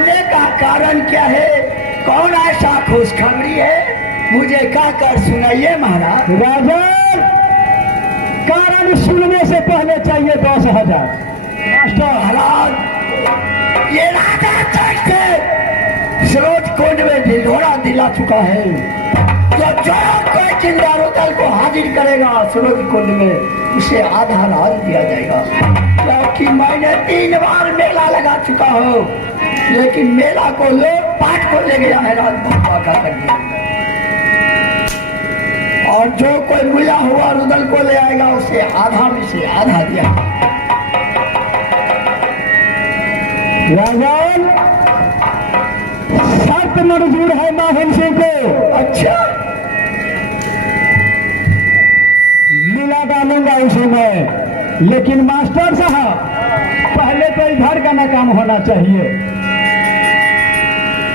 आने का कारण क्या है? कौन ऐसा खुशखबरी है? मुझे क्या कर सुनाइए महाराज। राजन, कारण सुनने से पहले चाहिए 10,000। मास्टर महाराज, ये राजा चक से सरोज कुंड में ढिढोरा दिला चुका है। जो कोई जिंदा रुदल को हाजिर करेगा सरोज कुंड में, उसे आधा राज दिया जाएगा। क्योंकि मैंने 3 बार मेला लगा चुका हूँ, लेकिन मेला को लोग पाठ को ले गया है राजभोग का कर दिया। और जो कोई मिला हुआ रुदल को ले आएगा, उसे आधा में से आधा दिया। राजन, शर्त मंजूर है माहिन सिंह को। अच्छा, लीला डालूंगा उसी में, लेकिन मास्टर साहब पहले तो इधर का ना काम होना चाहिए।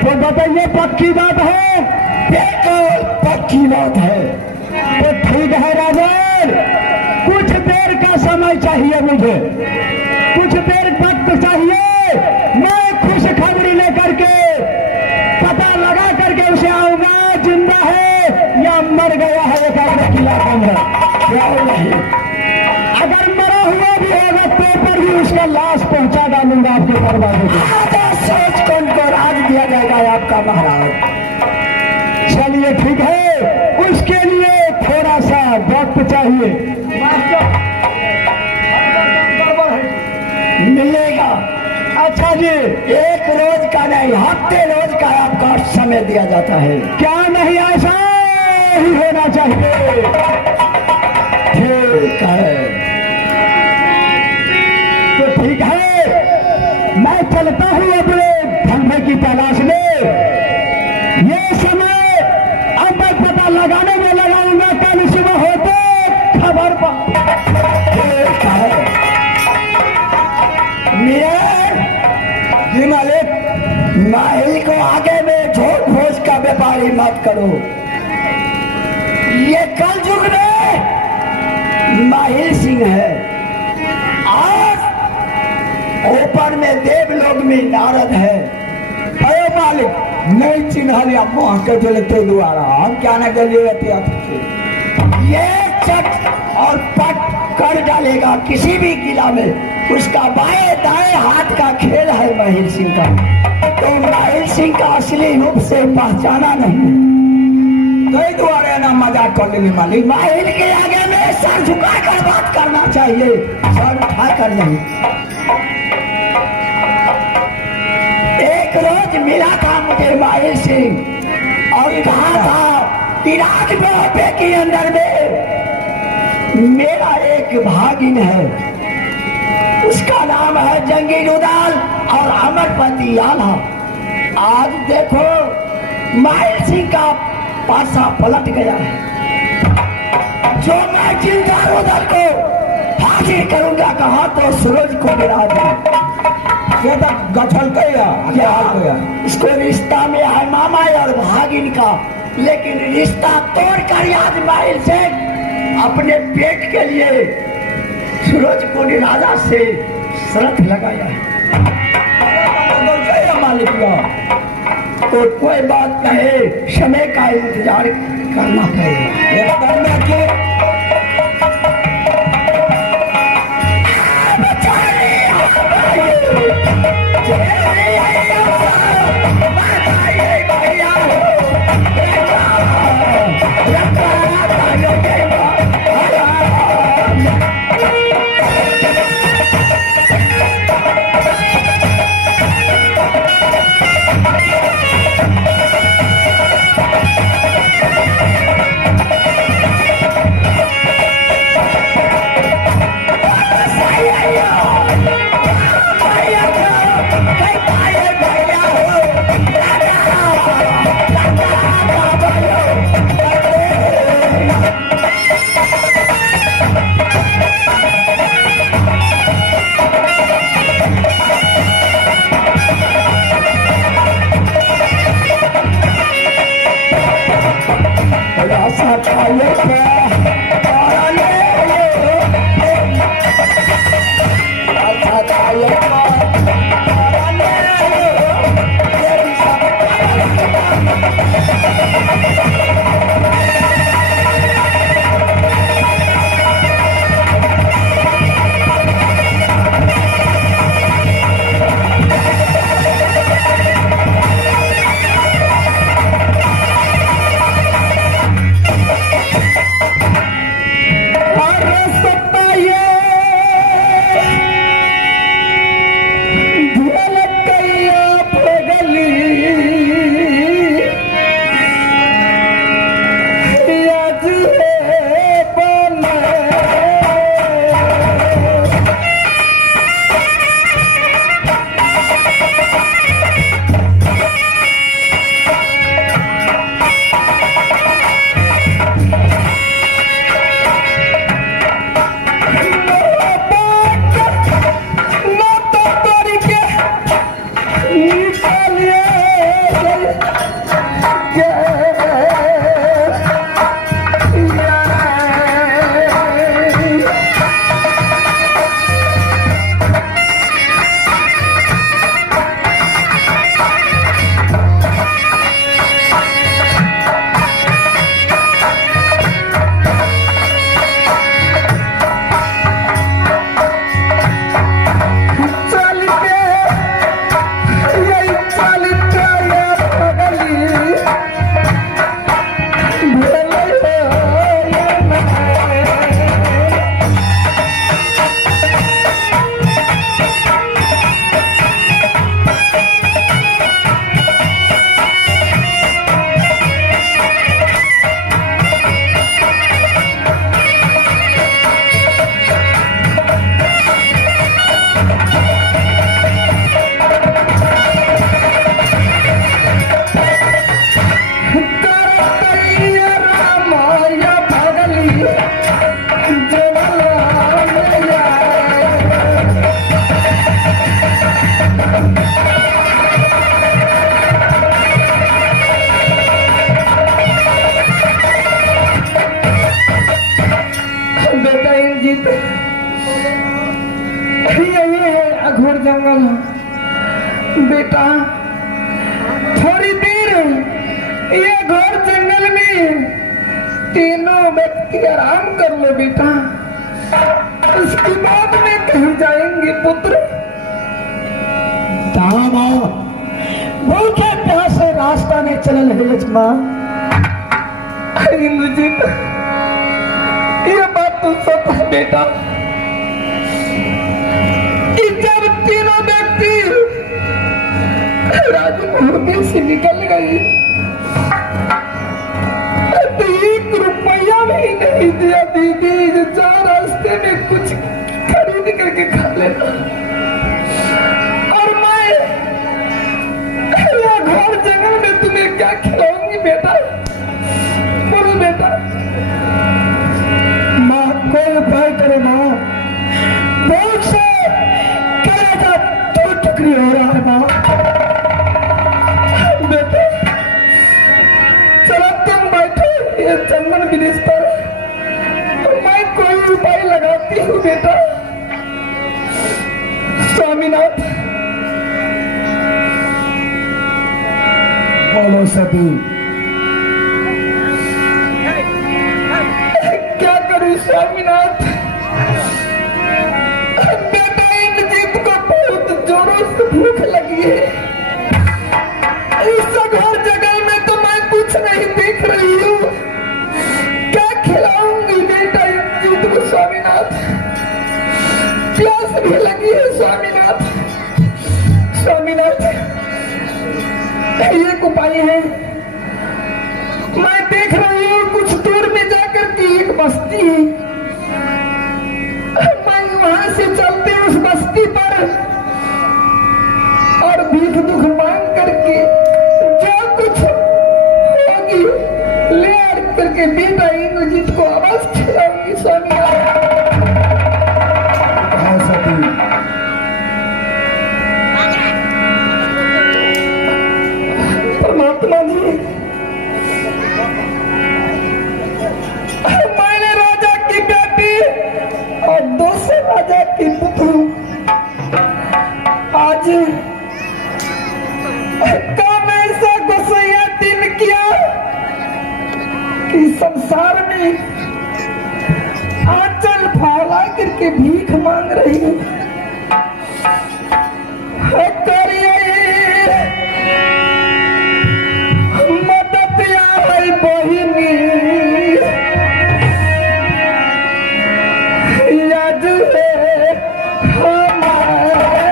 तो बताइए, पक्की बात है? बिल्कुल पक्की बात है। तो ठीक है राजन, कुछ देर का समय चाहिए मुझे, कुछ देर वक्त चाहिए। मैं खुशखबरी लेकर के पता लगा करके उसे आऊंगा, जिंदा है या मर गया है एक आदमी किला में। नहीं, अगर मरा हुआ भी होगा तो पर भी उसका लाश पहुंचा डालूंगा आपके दरवाजे पे। आधा सोच को उनको राज दिया जाएगा आपका महाराज। चलिए ठीक है, उसके लिए थोड़ा सा वक्त चाहिए। मिलेगा। अच्छा जी, 1 रोज का नहीं, हफ्ते रोज का आपका समय दिया जाता है। क्या नहीं ऐसा ही होना चाहिए? ठीक है, तो ठीक है, मैं चलता हूँ अपने धंधे की तलाश में। ये समय अब मैं पता लगाने में लगाऊंगा, कल सुबह होते खबर पर। ठीक है। जी मालिक, माहिल को आगे में झूठ फूस का व्यापारी मत करो। ये कल युग में माहिल सिंह है, और ऊपर में देवलोक में नारद है। अरे मालिक, नहीं चिन्ह लिया मुँह के चलते द्वारा हम क्या न गलिए। ये चट और पट कर डालेगा किसी भी किला में। उसका बाएं दाएं हाथ का खेल है माहिल सिंह का। तो माहिल सिंह का असली रूप से पहचाना नहीं, कई द्वारे ना मजाक कर लेंगे मालिक। माहिल के आगे में सर झुका कर बात करना चाहिए, सर उठा कर नहीं। एक रोज मिला था मुझे माहिल सिंह, और कहा था कि राजगोपे के अंदर में मेरा एक भागिन है, उसका नाम है जंगी रुदाल और अमरपति आला। आज देखो माहिल सिंह का पासा पलट गया है। जो मैं जिंदा रुदाल को हाजिर करूंगा कहा तो सूरज को गिरा दूं। ये तो गठल गया, इसको रिश्ता में है मामा और भागिन का, लेकिन रिश्ता तोड़कर आज माहिल से अपने पेट के लिए सूरज को राजा से शर्त लगाया है। मालिक, तो कोई बात कहे, समय का इंतजार करना पड़ेगा। जंगल। बेटा थोड़ी देर ये घोर जंगल में तीनों व्यक्ति आराम कर लो बेटा, उसके बाद में कहीं जाएंगे पुत्र। दामा भूखे प्यासे रास्ता ने चलल है माँ। इंद्रजीत ये बात तो सच है बेटा कि जब तीनों व्यक्ति राजमहल से निकल गए तो 1 रुपया भी नहीं दिया दीदी, जो जा रास्ते में कुछ खरीद करके खा लेना। और मैं घोर जंगल में तुम्हें क्या खिलाऊंगी बेटा, बोलो बेटा। माँ कोई उपाय करे माँ, भूख से कलेजा दो टुकड़ी हो रहा है माँ। बेटा चलो तुम बैठो ये चंदन ब्रिज पर, मैं कोई उपाय लगाती हूँ बेटा। स्वामीनाथ बोलो सभी। क्या करूं स्वामीनाथ, बेटा इंद्रजीत को बहुत जोरों से भूख लगी है। इस घर जगह में तो मैं कुछ नहीं देख रही हूँ, क्या खिलाऊंगी बेटा इंद्रजीत को स्वामीनाथ, प्यास भी लगी है स्वामीनाथ। स्वामीनाथ एक उपाय है, मैं देख रही हूँ कुछ दूर में जाकर के एक बस्ती है, मैं वहां से चलते उस बस्ती पर और भीख दुख मांग करके जो कुछ होगी ले आ करके बेटा इंद्रजीत को आवाज खिलाऊंगी स्वामी। परमात्मा जी मैंने राजा की बेटी और दूसरे राजा की पुत्र आज काम ऐसा गुस्सा दिन किया कि संसार में आंचल फैला करके भीख मांग रही हूँ। मदद आई बहिनी याद है हमारे।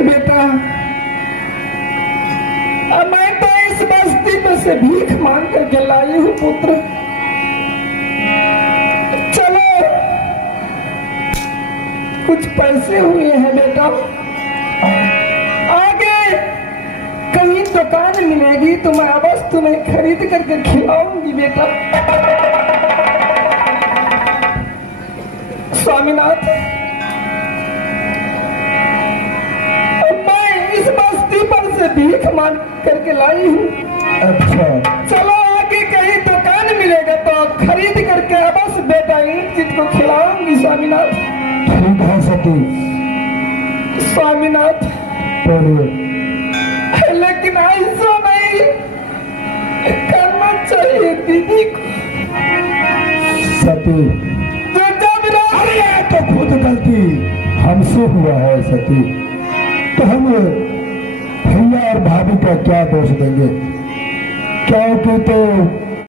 बेटा, मैं तो इस बस्ती में से भीख मांग करके लाई हूँ पुत्र। चलो, कुछ पैसे हुए हैं बेटा, आगे कहीं दुकान मिलेगी तो मैं अवश्य तुम्हें खरीद करके खिलाऊंगी बेटा। स्वामीनाथ, मैं इस बस्ती पर से भीख मांग करके लाई हूँ। अच्छा, चलो आगे कहीं दुकान मिलेगा तो खरीद करके अवश्य बेटा इंद्रजीत को खिलाऊंगी स्वामीनाथ। ठीक है सती। स्वामीनाथ, बोलिए। लेकिन ऐसा नहीं करना चाहिए दीदी को। सती, तो जब अरे तो खुद गलती हमसे हुआ है सती, तो हम भैया और भाभी का क्या दोष देंगे? क्योंकि तो